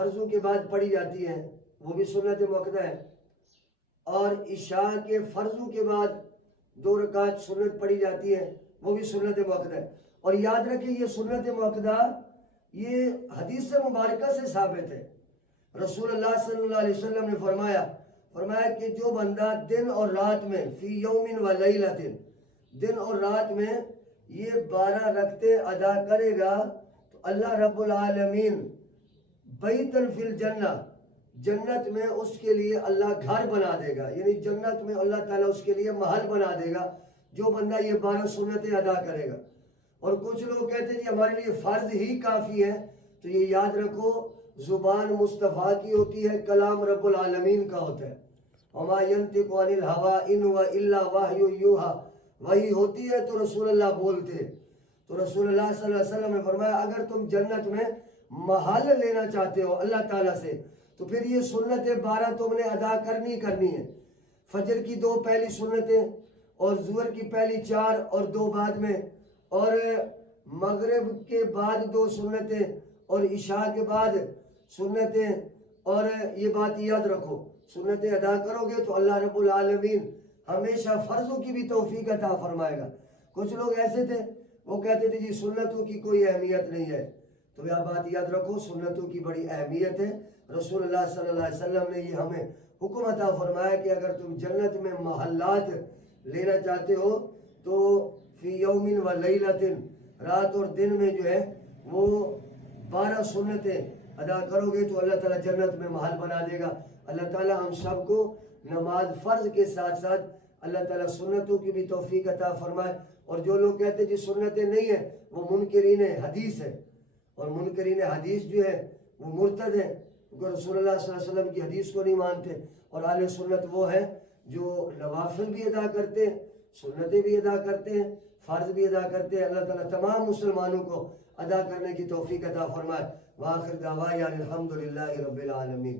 فرضوں کے بعد پڑھی جاتی ہیں وہ بھی سنت مؤکدہ ہے، اور عشاء کے فرضوں کے بعد 2 رکعت سنت پڑھی جاتی ہے وہ بھی سنت مؤکدہ ہے۔ اور یاد رکھیں یہ سنت مؤکدہ یہ حدیث مبارکہ سے ثابت ہے۔ رسول اللہ صلی اللہ علیہ وسلم نے فرمایا کہ جو بندہ دن اور رات میں فی یوم و لیلۃ، دن اور رات میں یہ 12 رکعتیں ادا کرے گا تو اللہ رب العالمین بیتن فی الجنہ، جنت میں اس کے لیے اللہ گھر بنا دے گا، یعنی جنت میں اللہ تعالیٰ اس کے لیے محل بنا دے گا جو بندہ یہ 12 سنتیں ادا کرے گا۔ اور کچھ لوگ کہتے ہیں کہ ہمارے لیے فرض ہی کافی ہے، تو یہ یاد رکھو زبان مصطفیٰ کی ہوتی ہے، کلام رب العالمین کا ہوتا ہے۔ وما ينطق عن الهوى ان هو الا وحی یوحی، وحی ہوتی ہے تو رسول اللہ بولتے ہیں۔ تو رسول اللہ صلی اللہ علیہ وسلم نے فرمایا اگر تم جنت میں محل لینا چاہتے ہو اللہ تعالیٰ سے تو پھر یہ سنتیں 12 تم نے ادا کرنی ہے۔ فجر کی 2 پہلی سنتیں، اور ظہر کی پہلی 4 اور 2 بعد میں، اور مغرب کے بعد 2 سنتیں، اور عشاء کے بعد سنتیں۔ اور یہ بات یاد رکھو سنتیں ادا کرو گے تو اللہ رب العالمین ہمیشہ فرضوں کی بھی توفیق عطا فرمائے گا۔ کچھ لوگ ایسے تھے وہ کہتے تھے جی سنتوں کی کوئی اہمیت نہیں ہے، تو یہ بات یاد رکھو سنتوں کی بڑی اہمیت ہے۔ رسول اللہ صلی اللہ علیہ وسلم نے یہ ہمیں حکم عطا فرمایا کہ اگر تم جنت میں محلات لینا چاہتے ہو تو فی یوم و لیلۃ، رات اور دن میں جو ہے وہ 12 سنتیں ادا کرو گے تو اللہ تعالیٰ جنت میں محل بنا دے گا۔ اللہ تعالیٰ ہم سب کو نماز فرض کے ساتھ ساتھ اللہ تعالیٰ سنتوں کی بھی توفیق عطا فرمائے۔ اور جو لوگ کہتے ہیں جی سنتیں نہیں ہیں وہ منکرین حدیث ہے، اور منکرین حدیث جو ہے وہ مرتد ہے، کیونکہ رسول اللہ صلی اللہ علیہ وسلم کی حدیث کو نہیں مانتے۔ اور اہل سنت وہ ہے جو نوافل بھی ادا کرتے ہیں، سنتیں بھی ادا کرتے ہیں، فرض بھی ادا کرتے ہیں۔ اللہ تعالیٰ تمام مسلمانوں کو ادا کرنے کی توفیق عطا فرمائے۔ وآخر دعوانا الحمدللہ رب العالمین۔